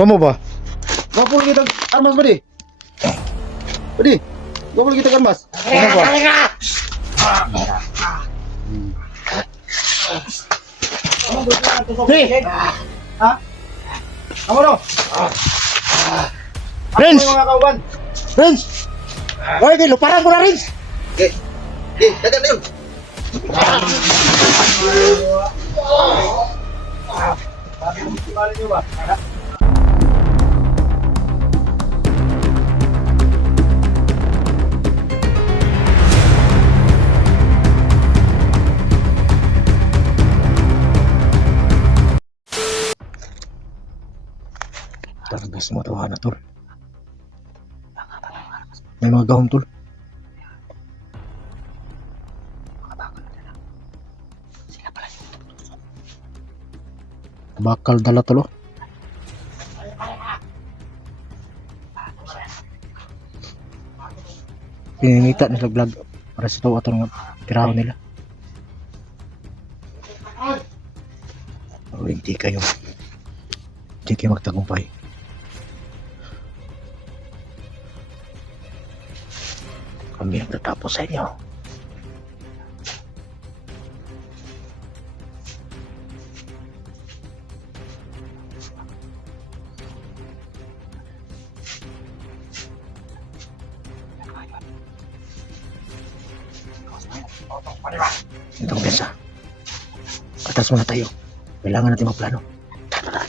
Kamu ba? Gapul kita armas ba di? Badi, gapul kita armas. Kamu ba? Di. Ha? Kamu no? Rins! Rins! Oy, kayo, parang ko na, Rins! Okay. Okay, dagan na yun. Tardas mo tawahan na, tol. May mga gahom, tol. Bakal dala, tol. Pinimita nila vlog para sa tawa itong tiraho nila. O hindi kayo magtagumpay. Kami ang tatapos sa inyo. Itong besa. Atas muna tayo. Kailangan natin magplano. Tara.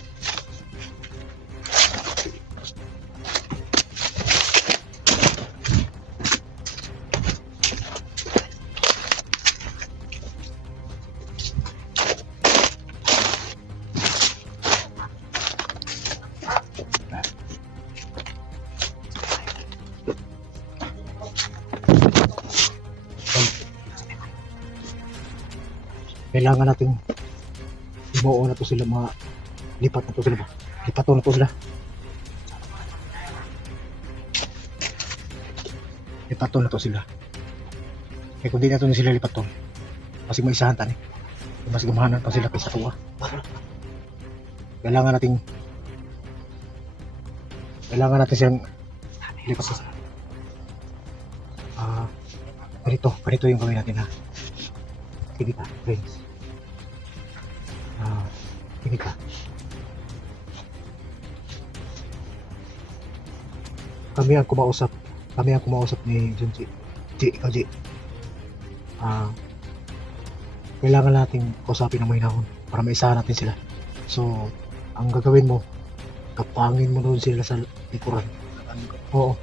Kailangan natin ibuo na to sila, mga lipat na to sila ba? Lipat na to sila. Lipat na to sila. Eh kung di na to na sila lipat to, kasi may isahan tani. Mas gumahanan pa sila kaysa tuwa. Kailangan natin silang lipat sa ganito yung gawin natin, ha. Hindi ka, friends. Hindi ka. Kami ang kumausap ni Junji. Ikaw, G. Kailangan natin kausapin ng mahinahon para maisahan natin sila. So, ang gagawin mo, kapangin mo doon sila sa likuran. Oo.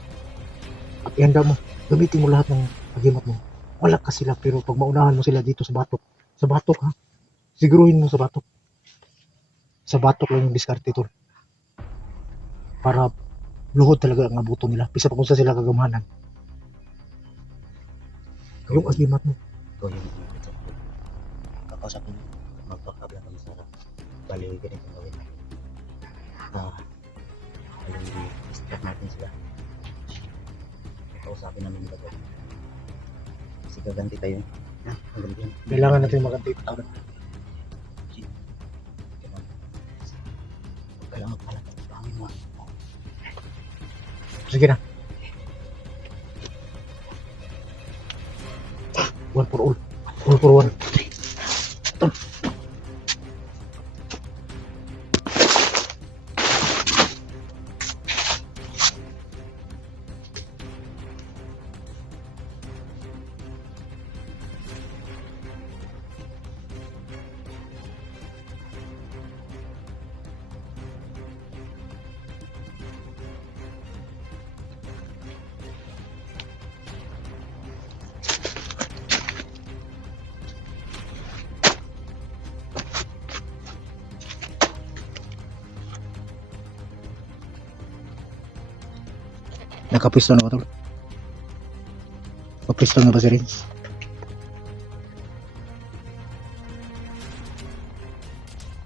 At ihanda mo, gamitin mo lahat ng pag-imot mo. Wala ka sila, pero pag maunahan mo sila dito sa batok, ha? Siguruhin mo sa batok. Sa batok lang yung diskarte, tol. Para luhod talaga ang abuto nila. Pisa pa kung saan sila kagamahanan. Yung agimat mo. Ikaw yung kakausap mo. Magpakabla kami sa bali ganitong gawin. Ayun, i-start natin sila. Kakausapin namin nila to. Kasi gaganti tayo. Hanggang yan. Kailangan natin maganti. Kailangan magpalat ang pangin mo. Sige na. One for all. All for one. Nakapisto na ba ito? Papisto na ba si Rins?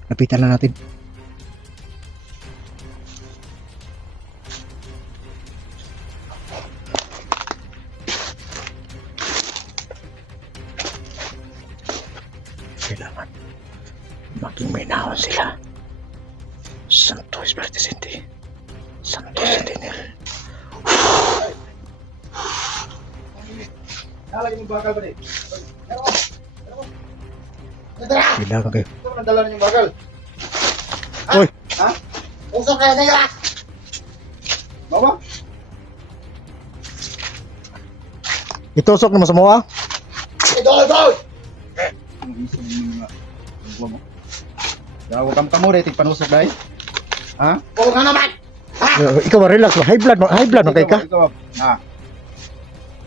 Lapitan na natin. Kailangan maging may naon sila. Santo Espiritu Santo. Santo Sentinel. Nalagay mo bakal ba di? Kailangan kayo. Ito ang dala niyo bakal. Uy! Ha? Usok kayo na yun! Baba? Itusok naman sa mga. Idol! Ang isip mo nga. Ang buwa mo. Dawa kam kamure, tigpanusok dahil. Ha? Oo nga naman! Ikaw ba, relax ba? High blood man kay ka. Ikaw, ha?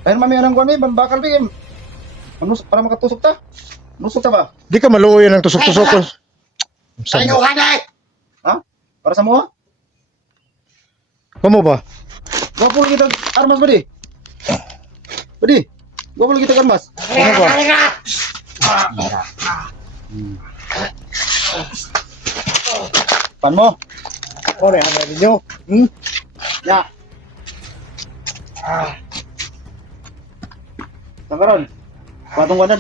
Ayun mami, anong kuwan may bakal bigim. Manusok para makatusok ta. Nusok ta ba? Di ka maluoy ng tusok-tusok ko. Ayaw ka na! Ha? Para sa mo? Kamu ba? Gapul kita armas ba di? Ba di? Gapul kita armas. Kamu ba? Pan mo? Ore, ano ninyo? Ya. Tangkaran. Patong kanan.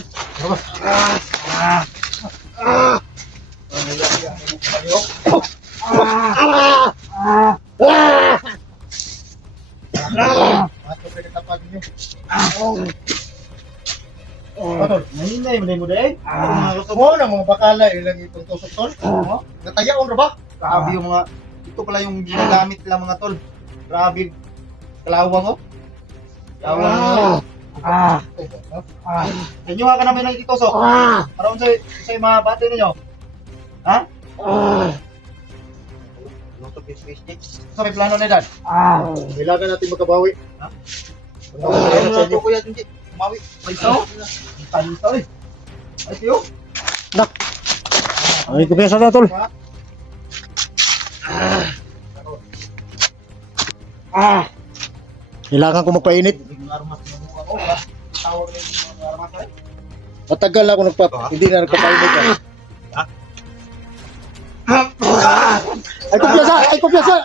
Nahinay mo dahil? Mo na mga bakala ilang itong tusok tol. Natayaon ra ba? Grabe yung mga, ito pala yung ginagamit nila mga tol. Grabe. Kalawang oh. Kalawang oh. Inyo nga ka namin ng itusok. Paraon sa mga bati ninyo. Ha? So may plano na dad? Kailangan natin magkabawi. Ayun na po kuya hindi. Kumawi. May sao? May sao eh. Ay tiyo. Ay, kumpiyansa na tol. Kailangan ko magpainit. Matagal ako hindi na nagpapainit. Ay, kumpiyansa! Ay, kumpiyansa!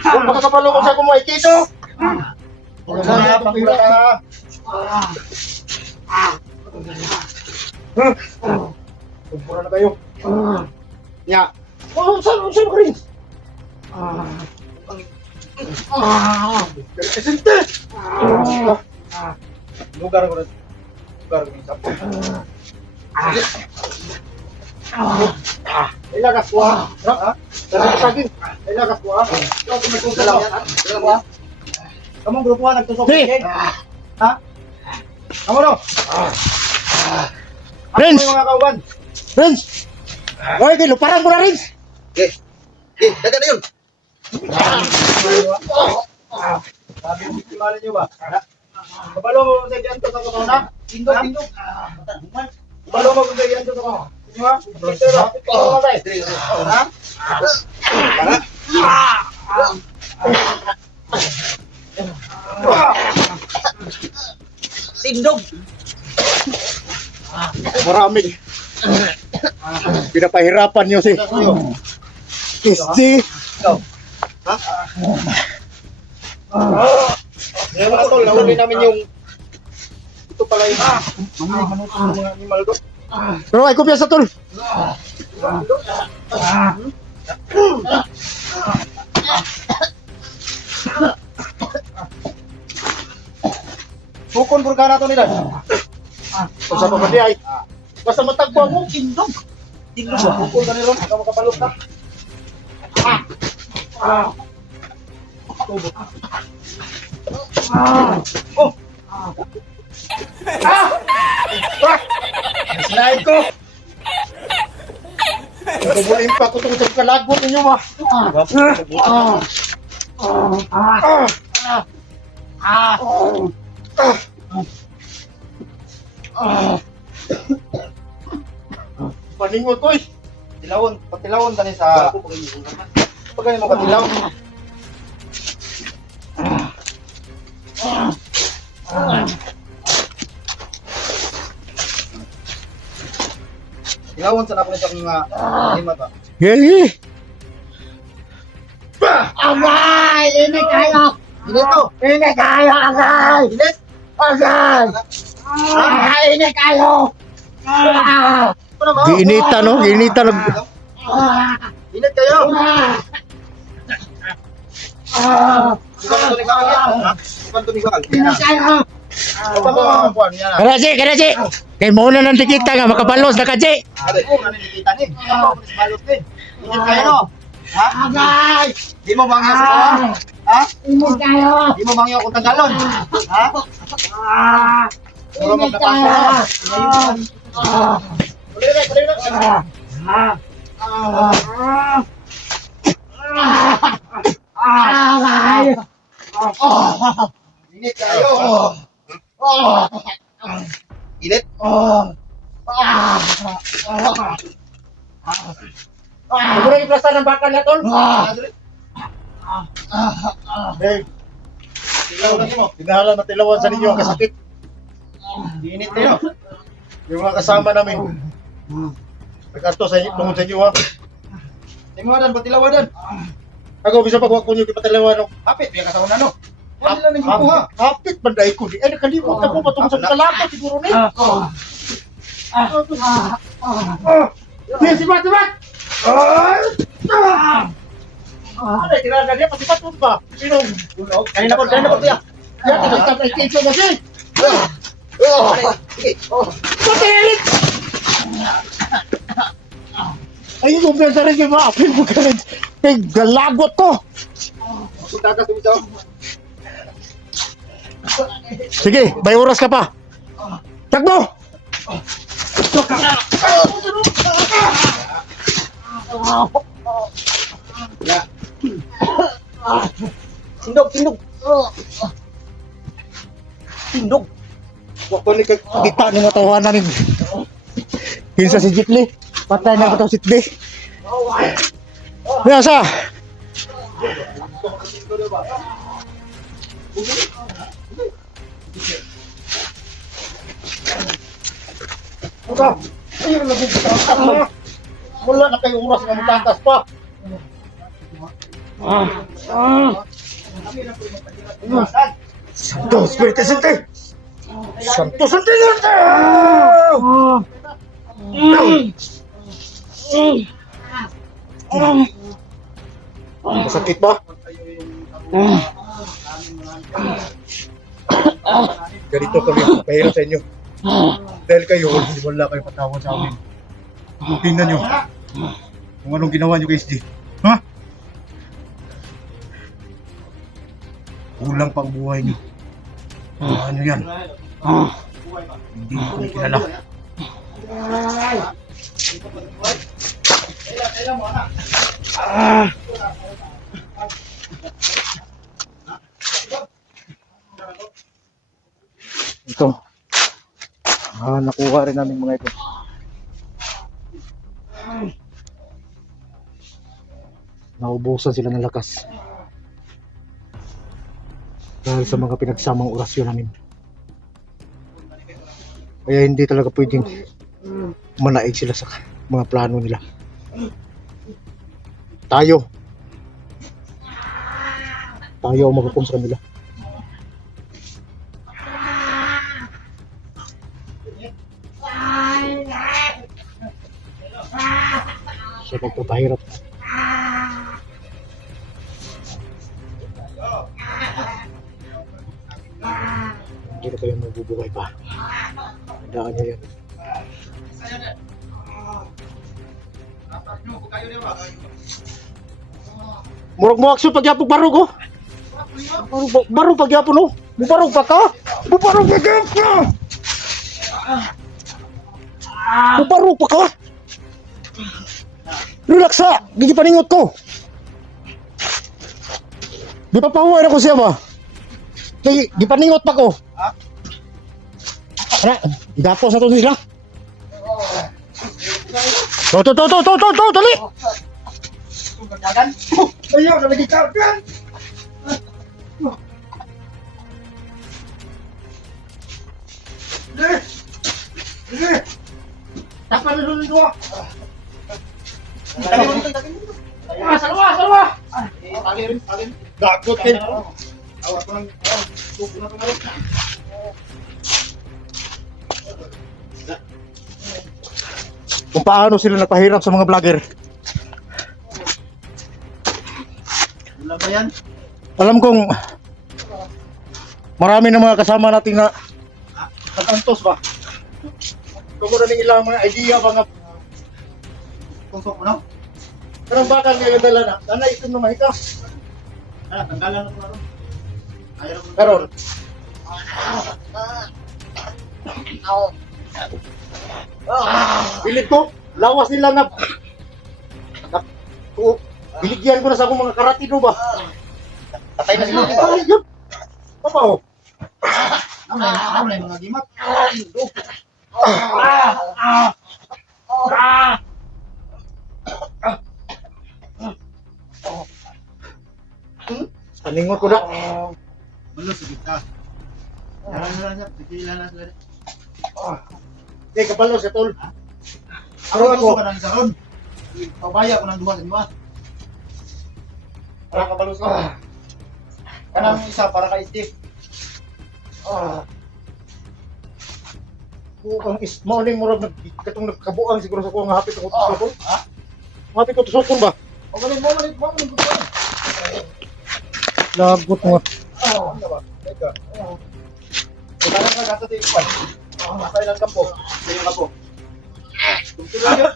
Kung makakapalo ko sa kumay, kito! Kumpura na kayo. Ya. Saan ka rin? Presente! Lugar ko rin. Lugar ko rin sa Ilagas ko ha. Saging. Ilagas ko ha. Kamong grupo nga nagtusok. Hey! Ha? Kamu no? Friends! Mga kauban. Friends! Oy, kiluparan ko na rin! Daga na yun. Sabi mo, kimalan nyo ba? Kabalo mo sa diyan to sa kauna? Tindog. Kabalo mo sa diyan to sa kauna? Sino ha? Ha? Tindog. Maraming pinapahirapan niyo si Kisti. Ha? Ngayon mga tol, nahuli namin yung ito pala yung manutong ng mga animal doon. Pero ay kumpiyansa tol. Bukon purga na ito nila. Kung sa pamadi ay basta matagpo mo. Tindog. Tindog ba? Bukon ka nila. Ikaw makapalok ka. Oh! Sinahin ko. Nagubulin pa ko itong sa kalagot ninyo ma. Paningot ko eh. Patilawon tani sa pagay mo patilaw. Tilawon sa ako sa mga lima ba. Geli. Amay, ini ka. Init to. Init kayo, agay! Init. Agay! Init kayo! Ano ba? Giinitan, no? Giinitan. Init kayo. Bukan tumigal yan. Ha? Bukan tumigal. Init kayo! Yan. Karaji! Kaya muna ng tikita nga, makapalos na kaji! Ate, ano nakikita ni? Ano ko balot ni? Init kayo no? Ha? Agay! Di mo bangyo sa kuha? Ha? Init kayo! Di mo bangyo kung tagalon? Ha? Puro magnapaso no? Kulirat. Agay! Init kayo. Init. Siguro yung plasta ng bakal na tol? Hey. Tilaw lang mo. Tinahala na tilawan sa ninyo ang kasakit. Init kayo. Yung mga kasama namin. Nagkarto sa inyo, tungkol sa inyo ha. Timawadan, patilawadan. Ako, bisa pag ko nyo kipatilawan no. Hapit, biya kasama na no. Wala lang yung kuha. Hapit, banday ko. Ay, nakalimot na po patungkol sa kalako siguro na. Sibat! Ano, tinagal niya, pati patun ba? Sino? Kanina po tiya. Yan, nagtatay-tito na siya! Sige. Patilit! Ay, yung kumpiyansa rin kayo mga apil mo ka rin. Ay, galagot ko! Punta tumitaw. Sige, may oras ka pa. Takbo! Ya. Tindog. Tindog. Wako ni kita ni nga tawanan ni. Kinsa si Jitli? Patay na ba to si Jitli? Biasa. Ayun lagi kita. Wala na kayo oras nga mutakas pa. Santo Espiritu Santo. Santo Santo. Masakit ba? Ganito kami pahirap sa inyo. Dahil kayo, wala kayo patawad sa amin. Tingnan nyo kung anong ginawa nyo kay SG. Ha? Kulang pang buhay nyo. Ano yan? Hindi ko kayo kilala. Ito. Nakuha rin namin mga ito. Naubusan sila ng lakas. Dahil sa mga pinagsamang orasyon namin. Kaya hindi talaga pwedeng manaig sila sa mga plano nila. Tayo ang maghukom sa kanila. Sa pagpapahirap. Hindi na kayo mabubuhay pa. Tandaan nyo yan. Murag mo aksyon pagyapog barog oh. Barog pagyapon oh. Bubarog pa ka. Bubarog pa ka. Bubarog pa ka. Relax ha. Gigi paningot ko. Di pa pahuway na ko siya ba? Di paningot pa ko. Ara, idapos na to nila. To, dali. Ayaw, nalagi ka. Tapan na doon dua. Salwa. Gagot kayo. Awak ko ng suko na tumalo. Kung paano sila nagpahirap sa mga vlogger. Wala ba yan? Alam kong marami na mga kasama natin na nag-antos ba? Kung ning ilang mga idea ba nga Tusok mo na? karang bakal nga yung dala na. Dana ito na mahika. Tanggalan na ko na ron. Ayaw ko. Karon. Pilit ko, lawas nila na binigyan ko na sa akong mga karatido ba? Patay na sila. Ay, yun! Papa, oh. Ano na yung mga gimat? Paningot ko na. Balo sa kita. Yaran na lang siya. Tikilan na sila. Hindi, kabalo siya, tol. Ako ako ka ng isa ron. Pabaya ko ng duwa sa diwa. Para kabalo siya. Kanang isa para kay Steve. Ang morning mo rin, katong nagkabuang siguro sa ko nga hapit ako tusukon. Hapit ko tusukon ba? O galing mo malit mo. Lagot mo. Ano ba? Teka. Kailangan ka gata tayo ikwan. Patay lang kampo. Sa'yo kampo. Tungkol lang yun.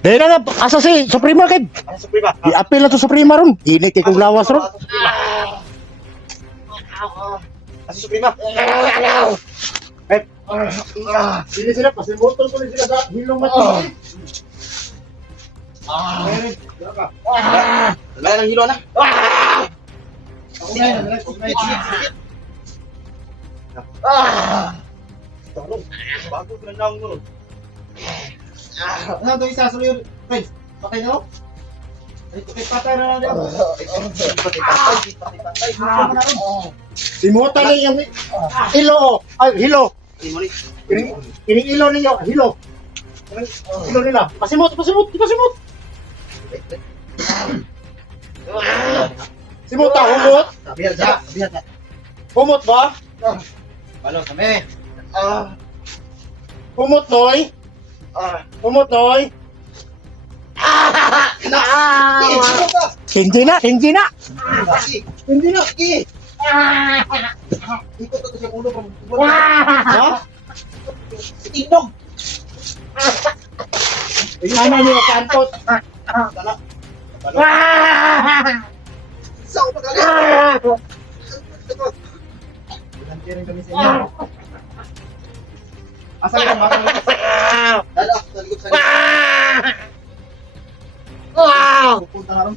Dahil na nga, asa si Suprema kid. Ano sa prima? I-appeal na to Suprema ron. Init kay kong lawas ron. Ano sa prima? Sini sila, pasimbotol ko sila sa hilong mati. Meron. Dala ng hilo na. Ako na yun. Ako na yun. Bago ko lang nun. Ano ito isa sa yun? Friends, patay na ako? Patay na lang din. Patay. Simuta na yung ilo. Ay, hilo. Kining ilo ninyo, hilo. Hilo nila. Pasimot. Simuta, humot. Bihat siya. Humot ba? Balo kami. Humot, Noy. Humot, Noy. Hindi na. Hindi na. Ikot ito sa ulo ko. Ha? Tingdong. Ano niyo, kantot? Sao pa kami? Nantirin kami sa inyo. Asa ka ba? Dala, talikod sa pupunta na rin.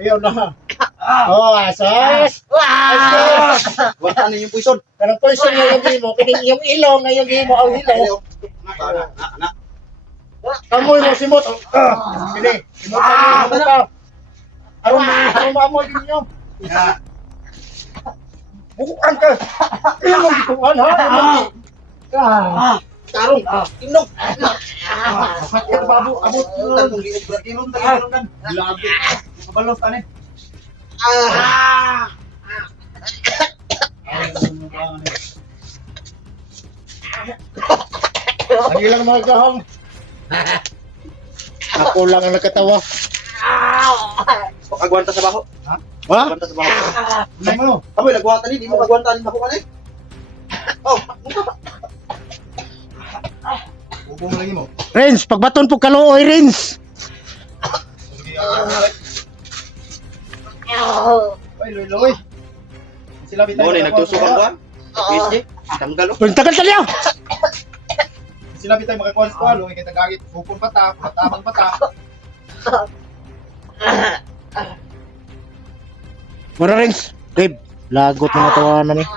Ayaw na. Oh, asas. Wala na yung puison. Kanang poison nga yung gimo, kining yung ilong nga yung gimo, ang hilo. Anak. Kamoy mo simot. Kini, simot ka. Aron maamoy din nyo. Bukuan ka. Ilang ang bukuan ha? Tarong. Tingdong. Sakit babu, abot. Tanong liog ba? Tingdong. Lago. Kabalos tanin. Ang ilang mga gaham. Ako lang ang nakatawa. Pagwanta sa baho. Ha? Pagwanta sa baho. Ano mo? Kami nagwanta ni, di mo pagwanta ni ako kanay. Oh, bubong lagi mo. Renz, pagbaton po kaluoy, Renz. Ay, loy. Sila bitay. Mo ni nagtusukan ba? PSG, tanggal. Ang tagal kalyaw. Sila bitay makakuha sa loy kay tagagit. Bukon pata, patamang pata. Mara, Renz. Dave, lagot na natawanan eh.